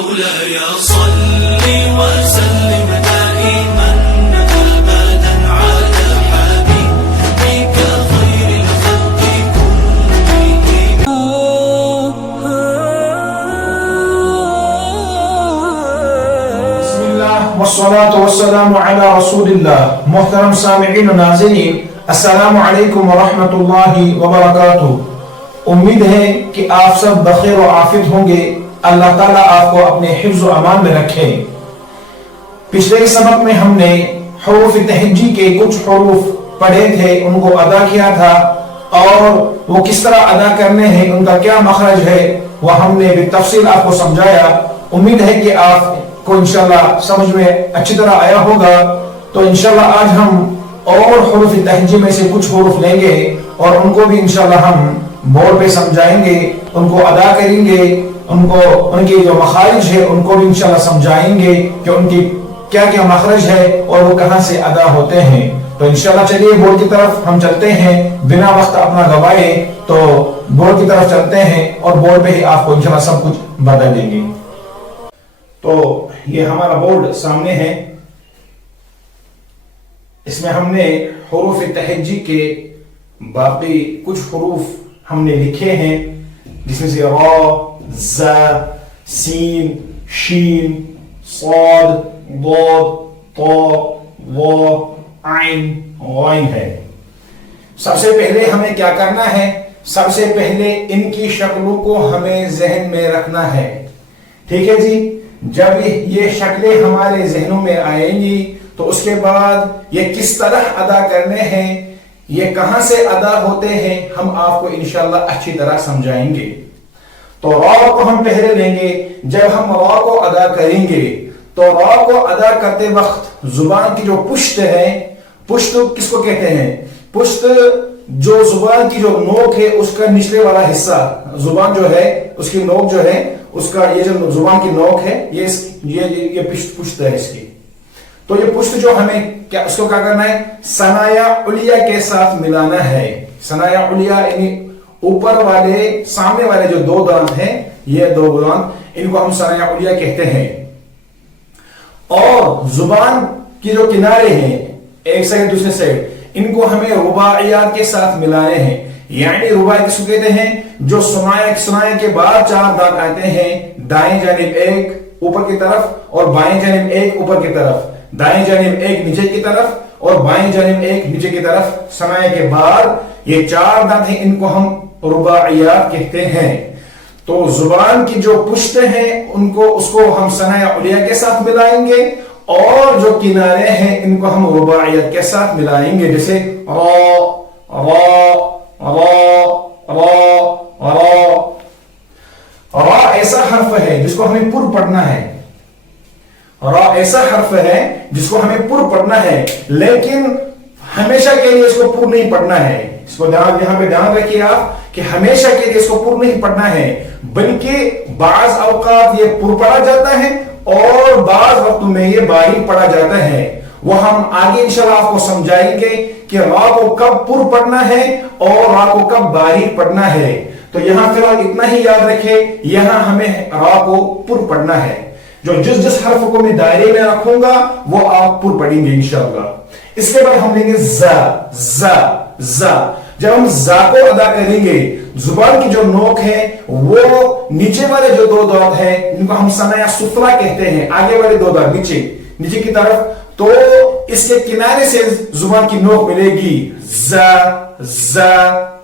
مولاي صل وسلم دائما أبدا على حبيبك خير الخلق كلهم. بسم الله والصلاة والسلام على رسول الله. محترم سامعین و ناظرین، السلام علیکم ورحمۃ اللہ وبرکاتہ. امید ہے کہ آپ سب بخیر و عافیت ہوں گے. اللہ تعالیٰ آپ کو اپنے حفظ و امان میں رکھے. پچھلے سبق میں ہم نے حروف تہجی کے کچھ حروف پڑھے تھے، ان کو ادا کیا تھا، اور وہ کس طرح ادا کرنے ہیں، ان کا کیا مخرج ہے، وہ ہم نے بالتفصیل آپ کو سمجھایا. امید ہے کہ آپ کو انشاءاللہ سمجھ میں اچھی طرح آیا ہوگا. تو انشاءاللہ آج ہم اور حروف تہجی میں سے کچھ حروف لیں گے اور ان کو بھی انشاءاللہ ہم بورڈ پہ سمجھائیں گے، ان کو ادا کریں گے، ان کی جو مخارج ہے ان کو بھی انشاءاللہ سمجھائیں گے کہ ان کی کیا کیا مخرج ہے اور وہ کہاں سے ادا ہوتے ہیں. تو انشاءاللہ چلیے بورڈ کی طرف ہم چلتے ہیں، بنا وقت اپنا گوائے تو بورڈ کی طرف چلتے ہیں اور بورڈ پہ ہی آپ کو انشاءاللہ سب کچھ بتا دیں گے. تو یہ ہمارا بورڈ سامنے ہے، اس میں ہم نے حروف تہجی کے باقی کچھ حروف ہم نے لکھے ہیں، جس میں سے را، ز، سین، شین، صاد، ضاد، طا، ظا، عین، غین ہے. سب سے پہلے ہمیں کیا کرنا ہے؟ سب سے پہلے ان کی شکلوں کو ہمیں ذہن میں رکھنا ہے. ٹھیک ہے جی؟ جب یہ شکلیں ہمارے ذہنوں میں آئیں گی تو اس کے بعد یہ کس طرح ادا کرنے ہیں، یہ کہاں سے ادا ہوتے ہیں، ہم آپ کو انشاءاللہ اچھی طرح سمجھائیں گے. تو را کو ہم پہلے لیں گے. جب ہم را کو ادا کریں گے تو را کو ادا کرتے وقت زبان کی جو پشت ہے، پشت کس کو کہتے ہیں؟ پشت جو زبان کی جو نوک ہے اس کا نچلے والا حصہ، زبان جو ہے اس کی نوک جو ہے، اس کا یہ جو زبان کی نوک ہے، یہ پشت ہے اس کی. تو یہ پشت جو ہمیں کیا اس کو کیا کرنا ہے؟ ثنایا علیہ کے ساتھ ملانا ہے. ثنایا علیہ یعنی اوپر والے سامنے والے جو دو دانت ہیں، یہ دو دانت، ان کو ہم ثنایا علیہ کہتے ہیں. اور زبان کی جو کنارے ہیں ایک سائڈ دوسرے سائڈ، ان کو ہمیں رباعیات کے ساتھ ملانے ہیں. یعنی رباعی کس کو کہتے ہیں؟ جو سنایا کے بعد چار دانت آتے ہیں، دائیں جانب ایک اوپر کی طرف اور بائیں جانب ایک اوپر کی طرف، دائیں جانب ایک نیچے کی طرف اور بائیں جانب ایک نیچے کی طرف. سنایا کے بعد یہ چار دانت ہیں، ان کو ہم رباعیات کہتے ہیں. تو زبان کی جو پشت ہیں اس کو ہم ثنایا علیہ کے ساتھ ملائیں گے، اور جو کنارے ہیں ان کو ہم رباعیات کے ساتھ ملائیں گے. جیسے را، را، را، را، را. را ایسا حرف ہے جس کو ہمیں پر پڑھنا ہے. را ایسا حرف ہے جس کو ہمیں پر پڑھنا ہے، لیکن ہمیشہ کے لیے اس کو پر نہیں پڑھنا ہے. اس کو یہاں پہ دھیان رکھیے آپ کہ ہمیشہ کے لیے اس کو پر نہیں پڑھنا ہے، بلکہ بعض اوقات یہ پر پڑھا جاتا ہے اور بعض وقتوں میں یہ باریک پڑھا جاتا ہے. وہ ہم آگے انشاءاللہ آپ کو سمجھائیں گے کہ را کو کب پر پڑھنا ہے اور را کو کب باریک پڑھنا ہے. تو یہاں فی الحال اتنا ہی یاد رکھیں، یہاں ہمیں را کو پر پڑھنا ہے. جو جس حرف کو میں دائرے میں رکھوں گا وہ آپ پر پڑھیں گے انشاءاللہ. اس کے بعد ہم لیں گے ز، ز، ز. جب ہم ز کو ادا کریں گے، زبان کی جو نوک ہے وہ نیچے والے جو دو دانت ہیں ان کو ہم ثنایا سفلا کہتے ہیں. آگے والے دو دانت نیچے کی طرف، تو اس کے کنارے سے زبان کی نوک ملے گی ز، ز،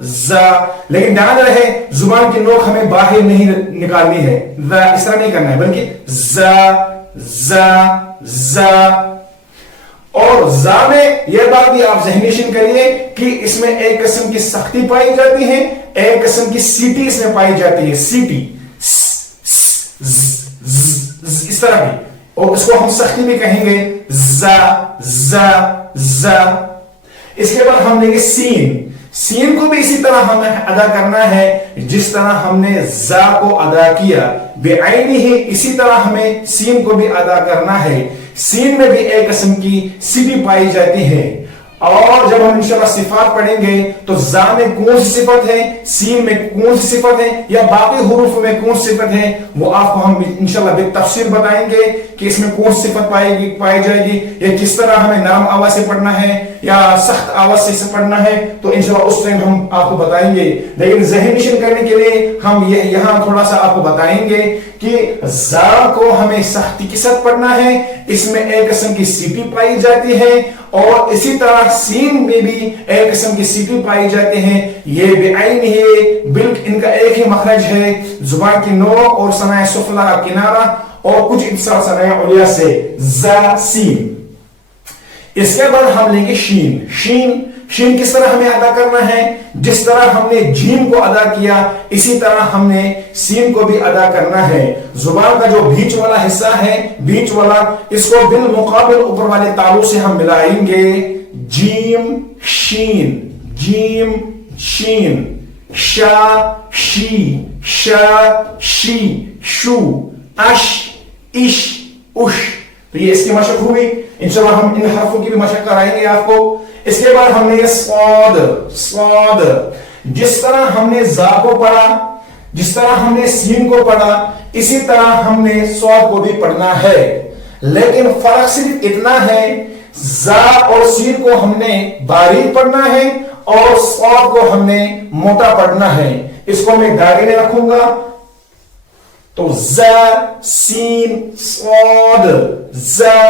ز. لیکن دھیان رہے زبان کی نوک ہمیں باہر نہیں نکالنی ہے، اس طرح نہیں کرنا ہے، بلکہ ز، ز، ز. اور زا میں یہ بات بھی آپ ذہن نشین کریے کہ اس میں ایک قسم کی سختی پائی جاتی ہے، ایک قسم کی سیٹی اس میں پائی جاتی ہے. سیٹی اس طرح بھی، اور اس کو ہم سختی بھی کہیں گے زا، زا، زا. اس کے بعد ہم لیں گے سین. سین کو بھی اسی طرح ہمیں ادا کرنا ہے جس طرح ہم نے زا کو ادا کیا، بعینی ہی اسی طرح ہمیں سین کو بھی ادا کرنا ہے. سین میں بھی ایک قسم کی سیٹی پائی جاتی ہے. اور جب ہم انشاءاللہ صفات پڑھیں گے تو زا میں کون سی صفت ہے، سین میں کون سی صفت ہے، یا باقی حروف میں کون سی صفت ہے، وہ آپ کو ہم انشاءاللہ بالتفصیل بتائیں گے کہ اس میں کون سی صفت پائی جائے گی، یا کس طرح ہمیں نرم آواز سے پڑھنا ہے یا سخت آواز سے پڑھنا ہے، تو انشاءاللہ اس ٹائم ہم آپ کو بتائیں گے۔ لیکن ذہن نشین کرنے کے لیے ہم یہاں تھوڑا سا آپ کو بتائیں گے کہ زا کو ہمیں سختی کے ساتھ پڑھنا ہے، اس میں ایک قسم کی سیٹی پائی جاتی ہے، اور اسی طرح سین میں بھی ایک قسم کی سیٹی پائی جاتے ہیں، یہ بعین ہے، بالکل ان کا ایک ہی مخرج ہے، زبان کی نوک اور ثناء سفلی کا کنارہ اور کچھ اتصال ثناء علیا سے، زا سین۔ اس کے بعد ہم لیں گے شین۔ شین کس طرح ہمیں ادا کرنا ہے، جس طرح ہم نے جیم کو ادا کیا اسی طرح ہم نے سین کو بھی ادا کرنا ہے۔ زبان کا جو بیچ والا حصہ ہے، بیچ والا، اس کو بالمقابل اوپر والے تالو سے ہم ملائیں گے، جیم شین، جیم شین، شا شی، شا شی، شو، اش اش، اش۔ تو یہ اس کی مشق ہوئی، انشاءاللہ ہم ان حرفوں کی بھی مشق کرائیں گے آپ کو۔ اس کے بعد ہم نے صاد، صاد، جس طرح ہم نے زا کو پڑھا، جس طرح ہم نے سین کو پڑھا، اسی طرح ہم نے صاد کو بھی پڑھنا ہے، لیکن فرق صرف اتنا ہے، زا اور سین کو ہم نے باریک پڑھنا ہے اور صاد کو ہم نے موٹا پڑھنا ہے۔ اس کو میں دائرے میں رکھوں گا، تو زا سین صاد، زا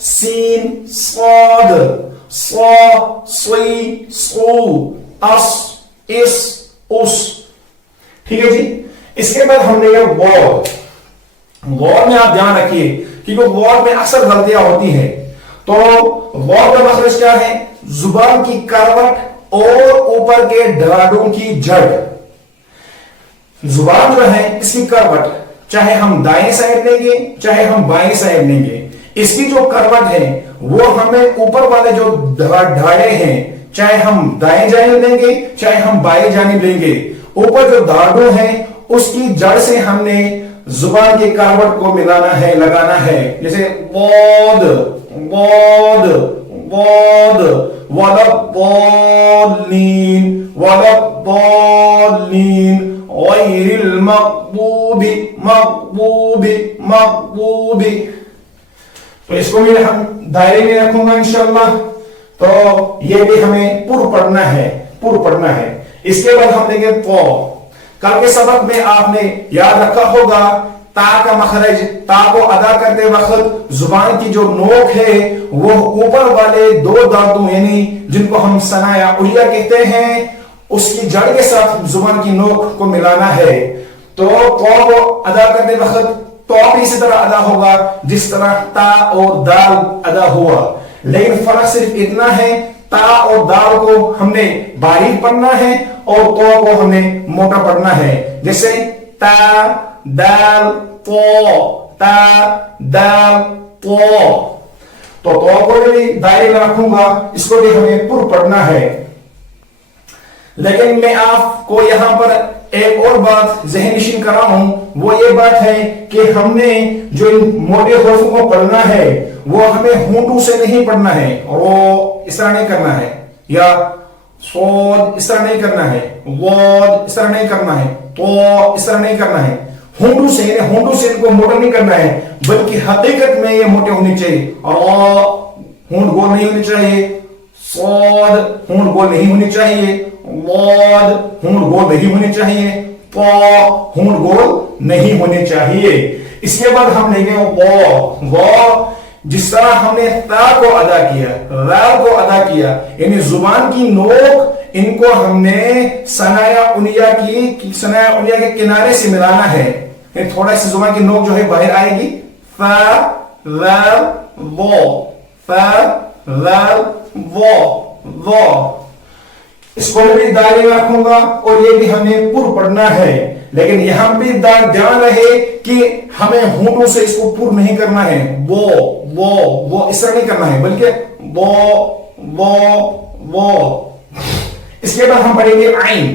سین صاد، صا صی صو، اس اس، اس۔ ٹھیک ہے جی۔ اس کے بعد ہم نے یہ واد۔ واد میں آپ دھیان رکھیے کیونکہ واد میں اکثر غلطیاں ہوتی ہیں۔ تو واد کا مخرج کیا ہے؟ زبان کی کروٹ اور اوپر کے ڈراڈوں کی جڑ۔ زبان جو ہے اس کی کروٹ، چاہے ہم دائیں سائڈ لیں گے چاہے ہم بائیں سائڈ لیں گے، اس کی جو کروٹ ہے وہ ہمیں اوپر والے جو ڈھاڑے ہیں، چاہے ہم دائیں جانب لیں گے چاہے ہم بائیں جانب لیں گے، اوپر جو دھاڑوں ہیں اس کی جڑ سے ہم نے زبان کی کروٹ کو ملانا ہے، لگانا ہے۔ جیسے واد، واد، واد، وَلَضَّالِّينَ، وَلَضَّالِّينَ، غَيْرِ الْمَغْضُوبِ، مغضوب، مغضوب۔ تو اس کو بھی ہم دائرے میں رکھوں گا انشاءاللہ۔ تو یہ بھی ہمیں پر پڑھنا ہے، پر پڑھنا ہے۔ اس کے بعد ہم لیں گے تو۔ کل کے سبق میں آپ نے یاد رکھا ہوگا تا کا مخرج، تا کو ادا کرتے وقت زبان کی جو نوک ہے وہ اوپر والے دو دانتوں یعنی جن کو ہم ثناء علیا کہتے ہیں اس کی جڑ کے ساتھ زبان کی نوک کو ملانا ہے۔ تو کو ادا کرتے وقت تو بھی اسی طرح ادا ہوگا جس طرح تا اور دال ادا ہوا، لیکن فرق صرف اتنا ہے، تا اور دال کو ہم نے باریک پڑھنا ہے اور تو کو ہم نے موٹا پڑھنا ہے۔ جیسے تا دال تو، تا دال تو۔ تو کو بھی دائرے میں رکھوں گا، اس کو بھی ہمیں پر پڑھنا ہے۔ لیکن میں آپ کو یہاں پر ایک اور بات ذہن نشین کر رہا ہوں، وہ یہ بات ہے کہ ہم نے جو ان موٹے حروفوں کو پڑھنا ہے وہ ہمیں ہونٹوں سے نہیں پڑھنا ہے، اور وہ اس طرح نہیں کرنا ہے، یا صاد اس طرح نہیں کرنا ہے، واد اس طرح نہیں کرنا ہے، تو اس طرح نہیں کرنا ہے۔ ہونٹوں سے یعنی ہونٹوں سے ان کو موٹا نہیں کرنا ہے، بلکہ حقیقت میں یہ موٹے ہونے چاہیے، اور ہونٹ گول نہیں ہونے چاہیے، صاد ہونٹ گول نہیں ہونے چاہیے، واد ہونٹ گول نہیں ہونے چاہیے، تو ہونٹ گول نہیں ہونے چاہیے۔ اس کے بعد ہم لیں گے وا۔ جس طرح ہم نے تا کو ادا کیا، را کو ادا کیا، یعنی زبان کی نوک ان کو ہم نے ثناء علیا کے کنارے سے ملانا ہے، یعنی تھوڑا سی زبان کی نوک جو ہے باہر آئے گی، فا ذال وا، فا ذال وا، وا۔ اس کو بھی دائرے میں رکھوں گا اور یہ بھی ہمیں پر پڑھنا ہے، لیکن یہاں بھی دھیان رہے کہ ہمیں ہونٹوں سے اس کو پر نہیں کرنا ہے، وہ اس طرح نہیں کرنا ہے، بلکہ وہ۔ اس کے بعد ہم پڑھیں گے عین۔